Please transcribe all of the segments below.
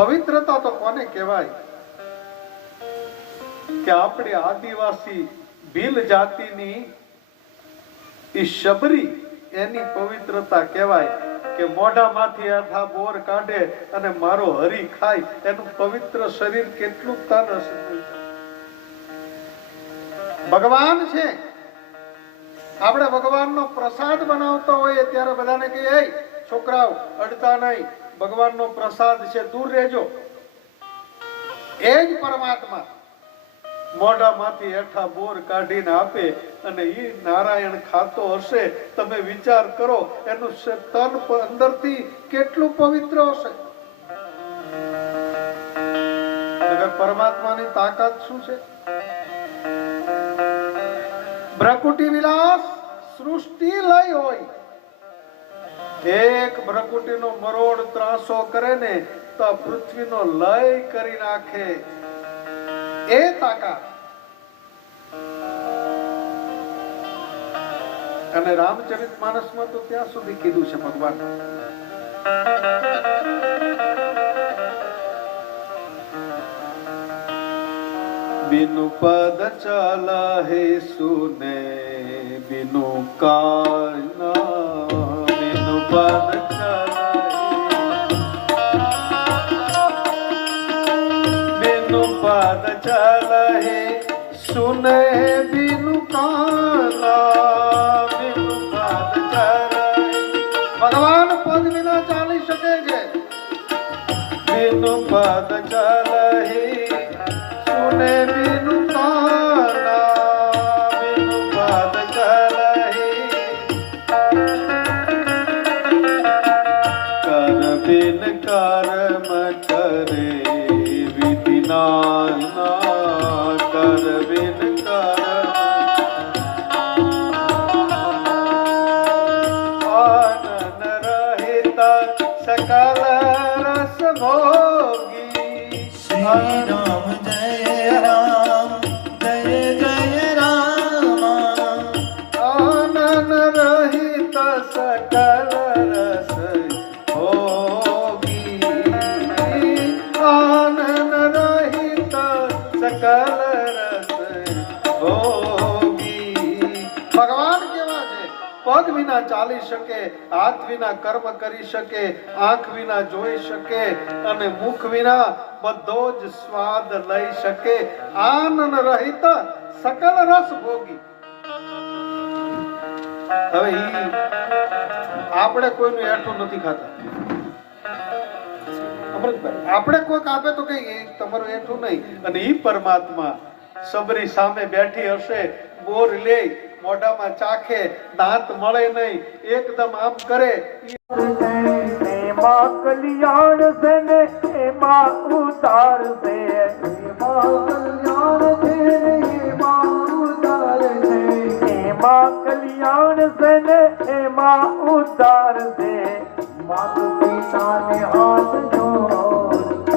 પવિત્રતા તો કોને કહેવાય કે આપણી આદિવાસી ભીલ જાતિની ઈ શબરી એની પવિત્રતા કહેવાય કે મોઢામાંથી આઠા બોર કાઢે અને મારો હરી ખાય. એનું પવિત્ર શરીર કેટલું તન હશે. ભગવાન છે. આપણે ભગવાનનો પ્રસાદ બનાવતો હોઈએ ત્યારે બધાને કહીએ છોકરાઓ અડતા નહીં, ભગવાનનો પ્રસાદ છે, દૂર રહેજો. એ જ પરમાત્મા મોઢામાંથી હેઠા બોર કાઢીને આપે અને ઈ નારાયણ ખાતો હશે. તમે વિચાર કરો એનું તન અંદરથી કેટલું પવિત્ર હશે. પરમાત્માની તાકાત શું છે? ભ્રકુટી વિલાસ સૃષ્ટિ લય હોય. એક ભ્રકુટીનો મરોડ ત્રાસો કરે ને તો પૃથ્વીનો લય કરી નાખે. એ તાકાત. અને રામચરિત માનસમાં તો ત્યાં સુધી કીધું છે ભગવાન बिनु पद चला है सुने बिनु काना बिनु पद बिनु पद चला है सुने बिनु काना बिनु पद चला. भगवान पद बिना चाली શકે છે. बिनु पद चला है सुने बिनु काना बिनु पद चलहि कर बिन कर्म करे विधि नाना कर बिन कर्म आनन रहित सकल रस भोगी. श्री राम जय राम जय जय राम आनन रहित सकल रस भोगी. आनन रहित सकल रस भोगी. ભગવાન કેવા છે? પગ વિના ચાલી શકે, હાથ વિના કર્મ કરી શકે, આંખ વિના જોઈ શકે અને મુખ વિના બધો જ સ્વાદ લઈ શકે. આનંદ રહિત સકલ રસ ભોગી. હવે આપણે કોઈનું એઠું નથી ખાતા. આપણે કોઈક આપે તો કઈ તમારું એઠું નહીં. અને ઈ પરમાત્મા સબરી સામે બેઠી હશે, બોર લે, મોઢામાં ચાખે, દાંત મળે નહીં, એકદમ આમ કરે. એમાં કલ્યાણ છે ને એમાં ઉતાર છે. એમાં કલ્યાણ છે ને એમાં ઉતાર છે. એમાં કલ્યાણ છે ને એમાં ઉતાર છે. માત પિતાને હાથ જોડ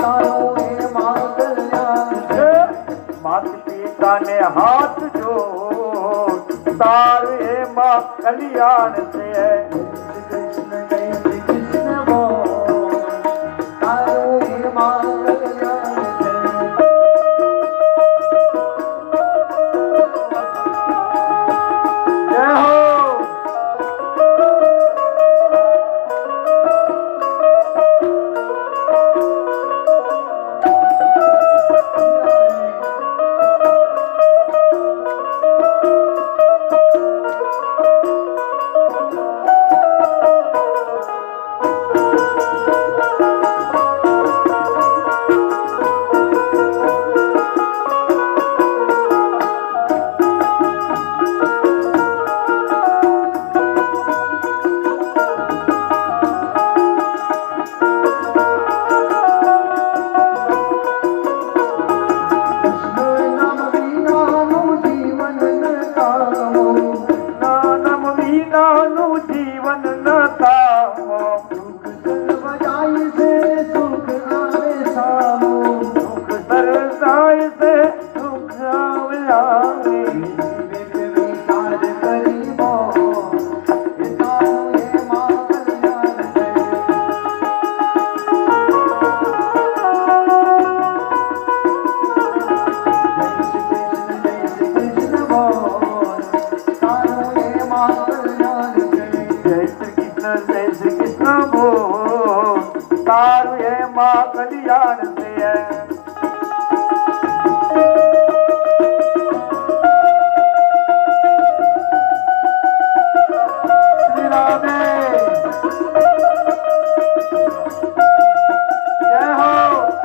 તારું એમાં કલ્યાણ છે. માત પિતાને હાથ જોડ તારું એમાં કલ્યાણ છે. કલ્યાણ છે શ્રી રામે જય હો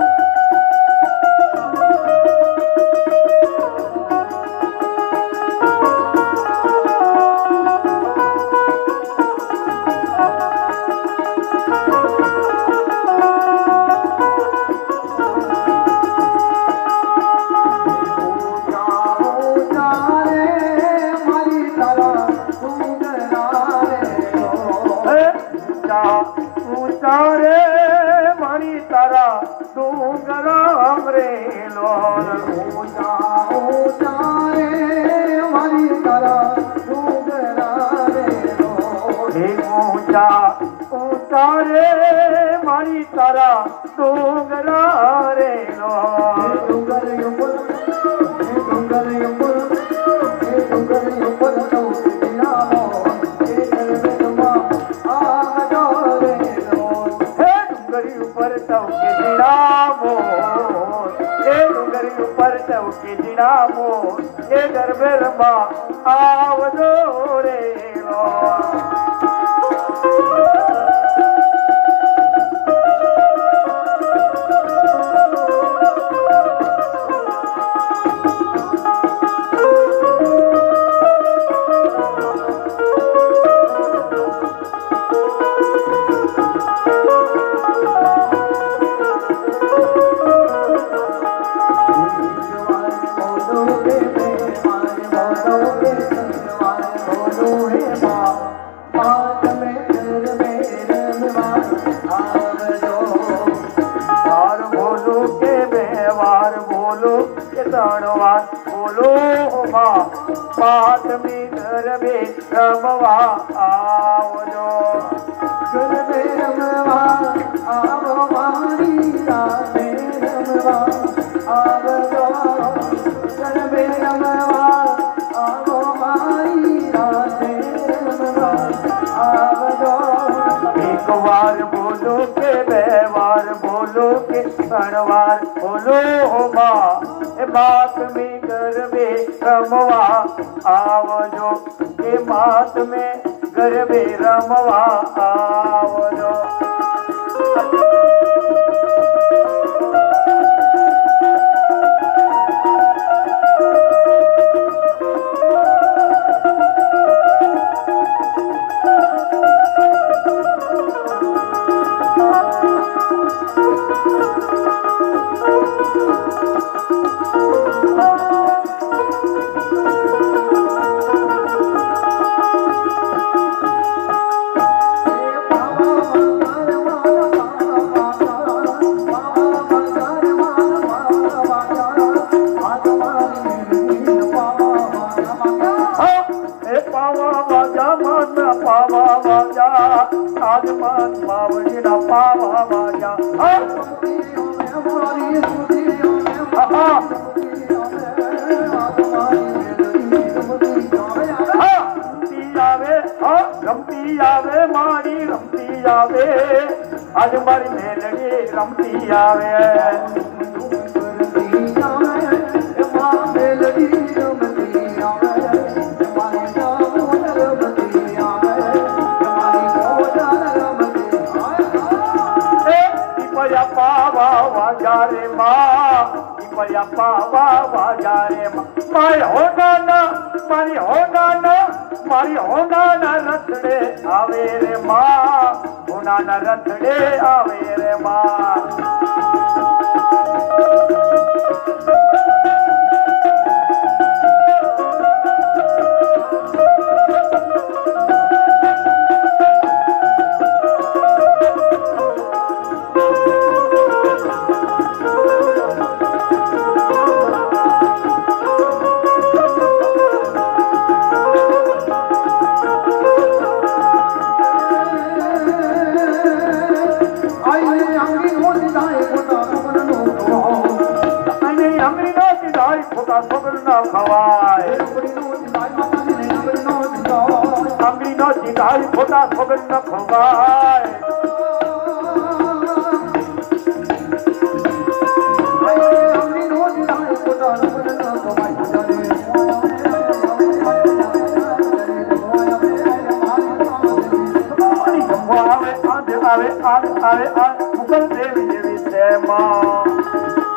ઊંચા રે મારી તારા ડુંગરા અમરેલો ઊંચા રે મારી તારા ડુંગરા રેલો ઉપર ચૌકી જીણામો એ ડુંગરી ઉપર ચૌકી જીણામો એ ગરબેરમાં આવજો રેલો પાતમી ગરબે રમવા આવજો ગરબે રમવા આવો મારી રામે રમવા આવજો ગરબે રમવા આવો મારી રામે રમવા આવજો એક વાર બોલો કે બે વાર બોલો કે ત્રણ વાર બોલો માં એ માતમી ગરબે રમવા આવજો એ માતમે ગરબે રમવા આવજો રમતી આવે મારી રમતી આવે આજ મારી મેલડી રમતી આવે પાવા વાજારે માં પાવા વાજારે મારી હોનાના મારી હોનાના રથડે આવે રે માં હોનાના રથડે આવે રે માં ખોટા ખબર ન ખવાય આવે આવે આવે આવે મુગલ દેવી જેવી છે માં